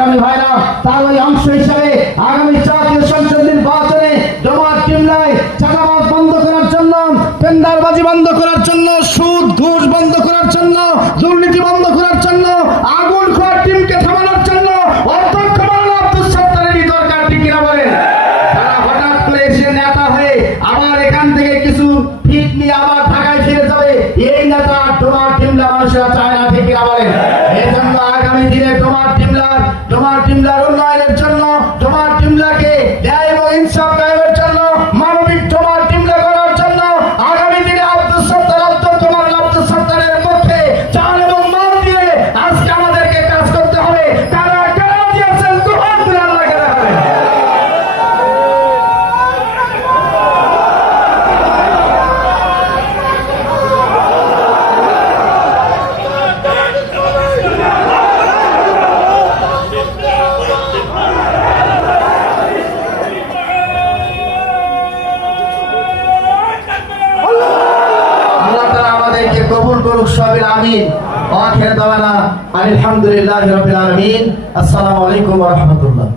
সংগ্রামী ভাইরা, তার ওই অংশ হিসাবে আগামী জাতীয় সংসদ নির্বাচনে জামাত কিবলায় চাঁদাবাজ বন্ধ করার জন্য, টেন্ডারবাজি বন্ধ করার জন্য, সুদ ঘুষ বন্ধ করার জন্য, দুর্নীতি বন্ধ করার জন্য, আগুন খোয়ার টিমকে থামানোর জন্য অধ্যক্ষ মাওলানা আব্দুস সত্তারেরই দরকার, ঠিক কিনা বলেন? তারা হঠাৎ করে এসে নেতা হয়ে আবার এখান থেকে কিছু ঠিক নিয়ে আবার ঢাকায় ফিরে যাবে, এই নেতা জামাত কিবলা মানুষেরা চায় না, ঠিক কিনা বলেন? এই জন্য আগামী দিনে জামাত কিবলার উন্নয়নের জন্য, জামাত কিবলাকে ন্যায় এবং ইনসাফ কায়েমের জন্য, মানবিক জামাত কিবলা করার জন্য আগামী দিনে আব্দুস সত্তারের পক্ষে চাল এবং মাল দিয়ে আজকে আমাদেরকে কাজ করতে হবে। কারা কারা দিয়েছেন দুহাত তুলে আল্লাহকে দেখাবেন। কবুল করুক সবাই, আমিন। ওয়া আখির দাওয়ানা আলহামদুলিল্লাহি রাব্বিল আলামিন। আসসালামু আলাইকুম ওয়া রাহমাতুল্লাহ।